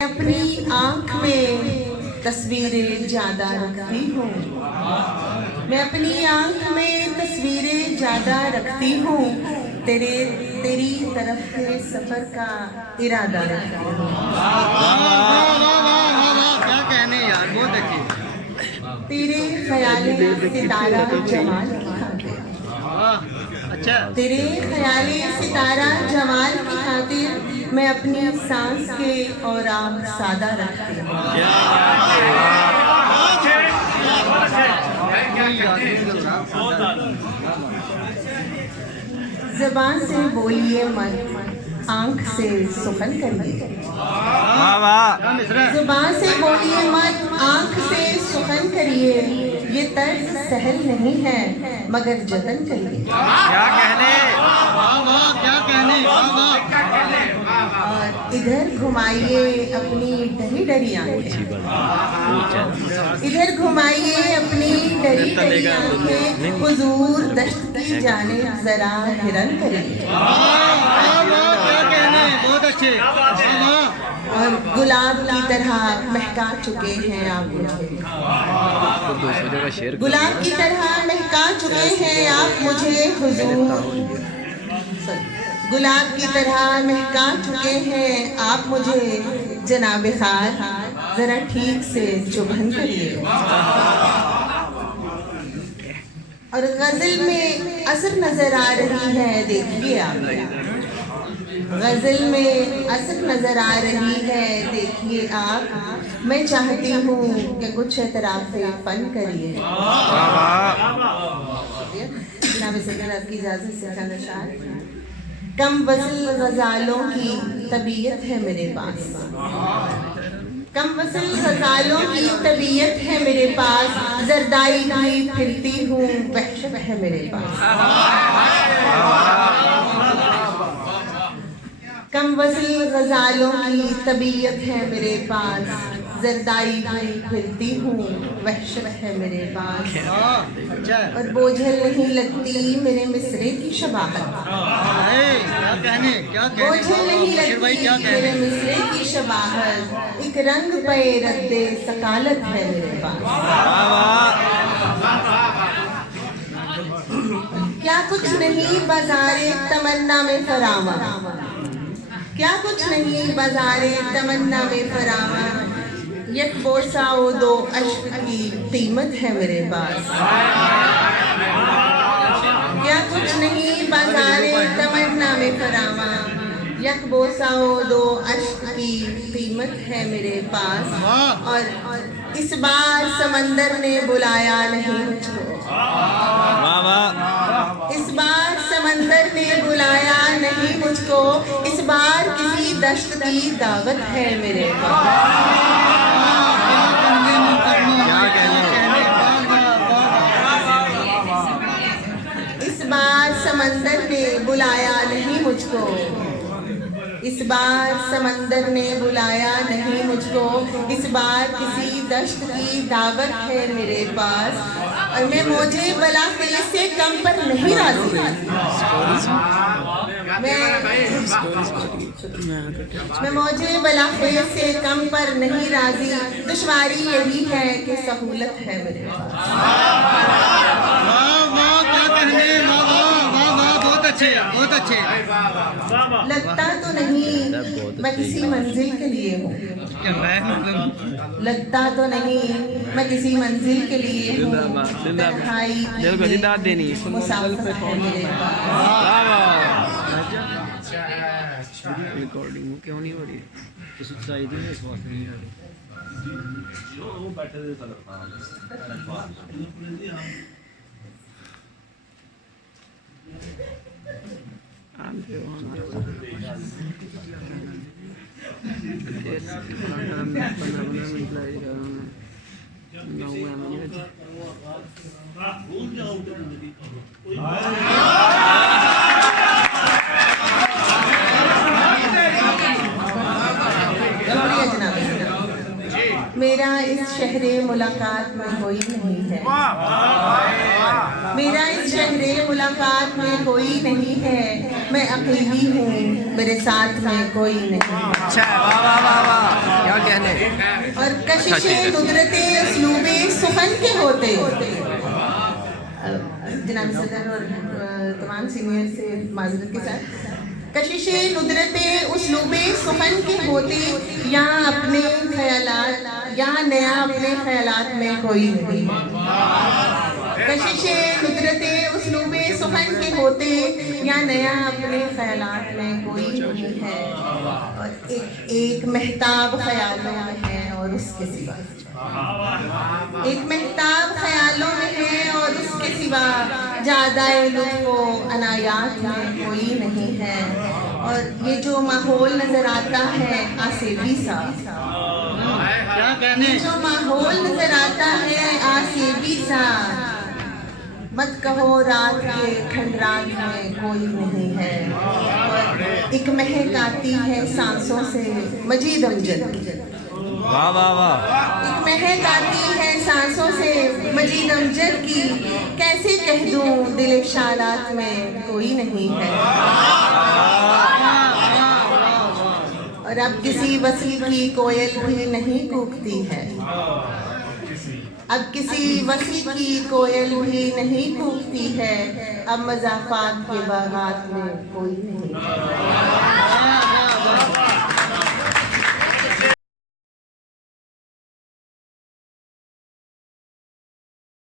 अपनी आँख में तस्वीरें ज्यादा रखती हूँ, मैं अपनी आँख में तस्वीरें ज्यादा रखती हूँ, तेरी तरफ के सफर का इरादा रखती हूँ। क्या कहने यार, बहुत अच्छी। तेरे ख्याले सितारा जमाल की खातिर, अच्छा, तेरे ख्याले सितारा जमाल की खातिर मैं अपनी सांस के और आग सादा रखती हूँ। ज़बान से बोलिए मत, आँख से सुखन करिए। ज़बान से बोलिए मत, आँख से सुखन करिए। ये तर्ज सहल नहीं है मगर जतन करिए। क्या कहने, क्या कहने। और इधर घुमाइए अपनी डरी डरी आंखें, इधर घुमाइए अपनी डरी डरी आंखें, हुजूर दश्त की जाने जरा हिरन करिए। क्या कहने, बहुत अच्छे। और गुलाब की तरह महका चुके हैं आप मुझे, गुलाब की तरह महका चुके हैं आप मुझे हुजूर, गुलाब की तरह महका चुके हैं आप मुझे, जनाब खार जरा ठीक से चुभन करिए। और गजल में असर नजर आ रही है, देखिए आप, गजल में असर नजर आ रही है, देखिए आप। मैं चाहती हूँ कि कुछ एतराफ़े फन करिए। जनाब सदर आपकी इजाज़त से चंद अशार। कम वज़ल गज़ालों की तबीयत है मेरे पास, कम वज़ल गज़ालों की तबीयत है मेरे पास, ज़रदाई भी फिरती हूँ वहशत है मेरे पास। कम वज़ल गज़ालों की तबीयत है मेरे पास, ज़रदाई भी फिरती हूँ वहशत है मेरे पास। और बोझल नहीं लगती मेरे मिसरे की शबाहत, बोझल नहीं लगती मेरे मिसरे की शबाहत, एक रंग पे रद्दे सकालत है मेरे पास। क्या कुछ नहीं बाज़ारे तमन्ना में फरामा, क्या कुछ नहीं बाज़ारे तमन्ना में फरामा, एक बोसा ओ दो अश्क की कीमत है मेरे पास। क्या कुछ नहीं बाज़ारे तमन्ना में फरामा, एक बोसा ओ दो अश्क की कीमत है मेरे पास। और इस बार समंदर ने बुलाया नहीं मुझको, इस बार समंदर ने बुलाया नहीं मुझको, इस बार किसी दश्त की दावत है मेरे पास। इस बार समंदर ने बुलाया नहीं मुझको, इस बार समंदर ने बुलाया नहीं मुझको, इस बार किसी दश्त की दावत है मेरे पास। और मैं मौजे बलाफिल से कम पर नहीं राजी, मैं मौजे बलाफिल से कम पर नहीं राजी, दुश्वारी यही है कि सहूलत है मेरे पास। बहुत अच्छे। लगता तो नहीं मैं किसी मंजिल के लिए हूँ, लगता तो नहीं मैं किसी मंजिल के लिए हूँ, तन्हाई मुसाफिर है मेरे पास। रिकॉर्डिंग क्यों नहीं हो रही? मेरा इस शहरे मुलाकात में कोई नहीं है, मेरा इस शहरे मुलाकात में कोई नहीं है, मैं अकेली हूँ मेरे साथ में कोई नहीं। अच्छा, वाह वाह वाह वाह, क्या अच्छा चीज है। नुदरते उसलूबे सुखन के होते। जनाब सदर और तमाम सीनियर से माजरत के साथ, कशिशे नुदरते उसलूबे सुखन के होते, या अपने ख्यालात या नया अपने ख्यालात में कोई नहीं है। कशिशे नुदरते उसलूबे सुखन के होते, या नया अपने ख्यालात में कोई नहीं है। और एक महताब ख्यालों में है और उसके सिवा, एक महताब ख्यालों में है और उसके सिवा ज़्यादा लुत्फ़ो अनायात में कोई नहीं है। और ये जो माहौल नज़र आता है आसेबी सा, क्या कहने, ये जो माहौल नज़र आता है आसेबी सा, मत कहो रात के खंडरात में कोई नहीं है। और एक महक आती है सांसों से मजीद अमजद, वाह वाह वाह, एक महक आती है सांसों से मजीद अमजद की, कैसे कह दूं दिल शालात में कोई नहीं है। और अब किसी वसी की कोयल भी नहीं कूकती है, अब किसी वसी की कोयल भी नहीं कूकती है, अब मज़ाफ़ात के बागात में कोई नहीं है।